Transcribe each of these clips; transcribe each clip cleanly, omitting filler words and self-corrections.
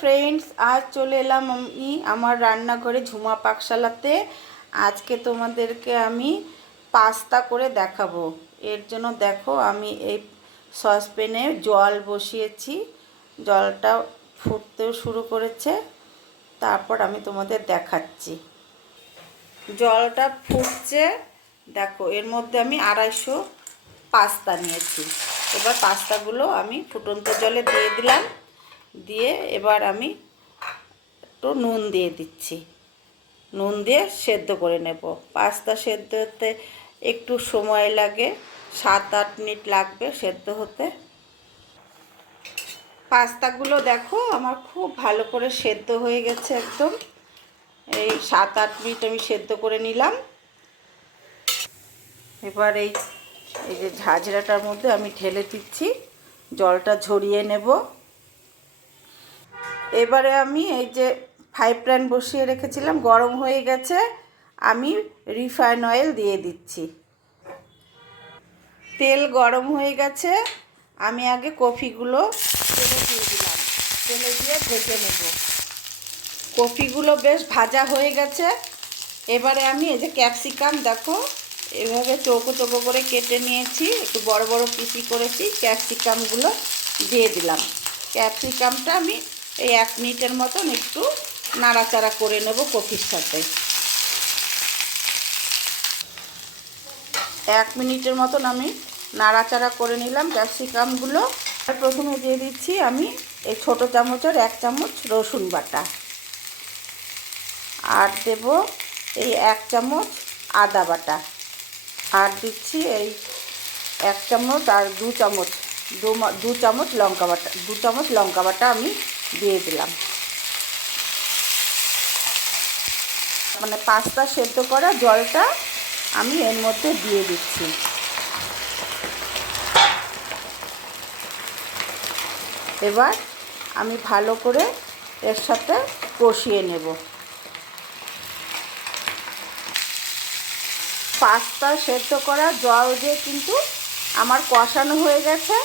Friends, আজ চলে এলাম আমি আমার রান্নাঘরে ঝুমা পাকশালাতে। আজকে তোমাদেরকে আমি পাস্তা করে দেখাবো। এর জন্য দেখো আমি এই সসপ্যানে জল বসিয়েছি, জলটা ফুটতেও শুরু করেছে। তারপর আমি তোমাদের দেখাচ্ছি। জলটা ফুটছে, দেখো এর মধ্যে আমি 250 পাস্তা নিয়েছি। এবার পাস্তাগুলো আমি ফুটন্ত জলে দিয়ে দিলাম, দিয়ে এবার আমি একটু নুন দিয়ে দিচ্ছি। নুন দিয়ে সেদ্ধ করে নেব। পাস্তা সেদ্ধ হতে একটু সময় লাগে, 7-8 মিনিট লাগবে সেদ্ধ হতে। পাস্তাগুলো দেখো আমার খুব ভালো করে সেদ্ধ হয়ে গেছে একদম। এই 7-8 মিনিট আমি সেদ্ধ করে নিলাম। এবার এই যে ঝাঁঝরাটার মধ্যে আমি ঢেলে দিচ্ছি, জলটা ঝরিয়ে নেব। এবারে আমি এই যে ফ্রাই প্যান বসিয়ে রেখেছিলাম, গরম হয়ে গেছে, আমি রিফাইন অয়েল দিয়ে দিচ্ছি। তেল গরম হয়ে গেছে, আমি আগে কফিগুলো তেলে দিয়ে দিলাম, তেলে দিয়ে ভেজে নেব। কফিগুলো বেশ ভাজা হয়ে গেছে। এবারে আমি এই যে ক্যাপসিকাম দেখো এভাবে চৌকো চৌকো করে কেটে নিয়েছি, একটু বড় বড় পিসি করেছি, ক্যাপসিকামগুলো দিয়ে দিলাম। ক্যাপসিকামটা আমি এই 1 মিনিটের মতন একটু নাড়াচাড়া করে নেব কফির সাথে। 1 মিনিটের মতন আমি নাড়াচাড়া করে নিলাম ক্যাপসিকামগুলো। আর প্রথমে দিয়ে দিচ্ছি আমি এই ছোটো চামচের 1 চামচ রসুন বাটা, আর দেব এই 1 চামচ আদা বাটা, আর দিচ্ছি এই 1 চামচ আর 2 চামচ লঙ্কা বাটা, 2 চামচ লঙ্কা বাটা আমি দিয়ে দিলাম। মানে পাস্তা সেদ্ধ করা জলটা আমি এর মধ্যে দিয়ে দিচ্ছি। এবার আমি ভালো করে এর সাথে কষিয়ে নেব। পাস্তা সেদ্ধ করা জল দিয়ে কিন্তু আমার কষানো হয়ে গেছে,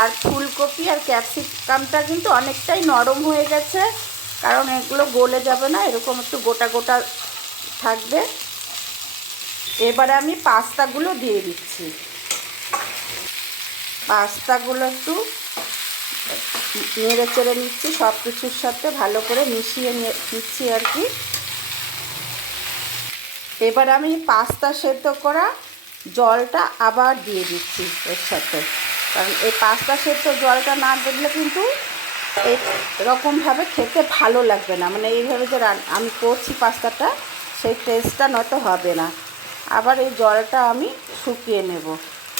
আর ফুলকপি আর ক্যাপসিকামটা কিন্তু অনেকটাই নরম হয়ে গেছে, কারণ এগুলো গলে যাবে না, এরকম একটু গোটা গোটা থাকবে। এবারে আমি পাস্তাগুলো দিয়ে দিচ্ছি। পাস্তাগুলো একটু নেড়ে চেড়ে নিচ্ছি, সব কিছুর সাথে ভালো করে মিশিয়ে নিচ্ছি আর কি। এবার আমি পাস্তা সেদ্ধ করা জলটা আবার দিয়ে দিচ্ছি এর সাথে, কারণ এই পাস্তা সেদ্ধ জলটা না দিলে কিন্তু এই রকমভাবে খেতে ভালো লাগবে না, মানে এইভাবে যে আমি করছি পাস্তাটা সেই টেস্টটা নয়তো হবে না। আবার এই জলটা আমি শুকিয়ে নেব।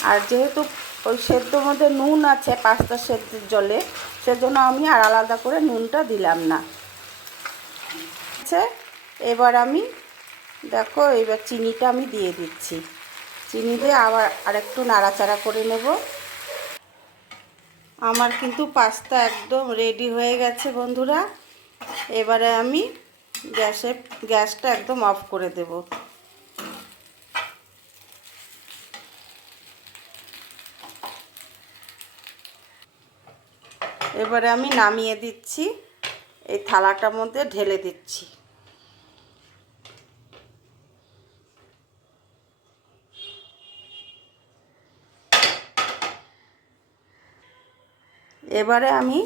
আর যেহেতু ওই সেদ্ধর মধ্যে নুন আছে পাস্তা সেদ্ধের জলে, সেজন্য আমি আর আলাদা করে নুনটা দিলাম না। আচ্ছা, এবার আমি দেখো এবার চিনিটা আমি দিয়ে দিচ্ছি। চিনি দিয়ে আবার আরেকটু নাড়াচাড়া করে নেব। আমার কিন্তু পাস্তা একদম রেডি হয়ে গেছে বন্ধুরা। এবারে আমি গ্যাসটা একদম অফ করে দেব। এবারে আমি নামিয়ে দিচ্ছি, এই থালাটার মধ্যে ঢেলে দিচ্ছি। এবারে আমি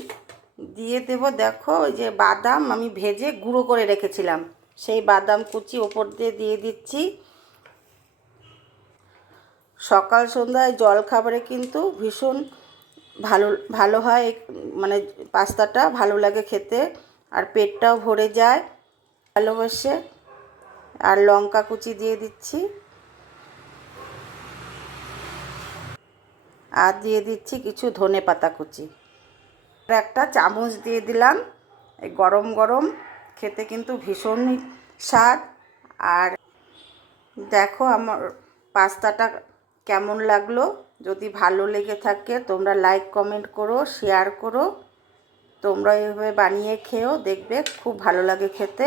দিয়ে দেব, দেখো ওই যে বাদাম আমি ভেজে গুঁড়ো করে রেখেছিলাম, সেই বাদাম কুচি ওপর দিয়ে দিয়ে দিচ্ছি। সকাল সন্ধ্যায় জল খাবারে কিন্তু ভীষণ ভালো হয়, মানে পাস্তাটা ভালো লাগে খেতে, আর পেটটাও ভরে যায় ভালোবাসে। আর লঙ্কা কুচি দিয়ে দিচ্ছি, আর দিয়ে দিচ্ছি কিছু ধনেপাতা কুচি। আর একটা চামচ দিয়ে দিলাম। এই গরম গরম খেতে কিন্তু ভীষণই স্বাদ। আর দেখো আমার পাস্তাটা কেমন লাগলো, যদি ভালো লেগে থাকে তোমরা লাইক কমেন্ট করো, শেয়ার করো। তোমরা এইভাবে বানিয়ে খেও, দেখবে খুব ভালো লাগে খেতে।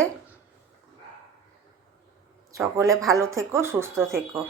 সকলে ভালো থেকো, সুস্থ থেকো।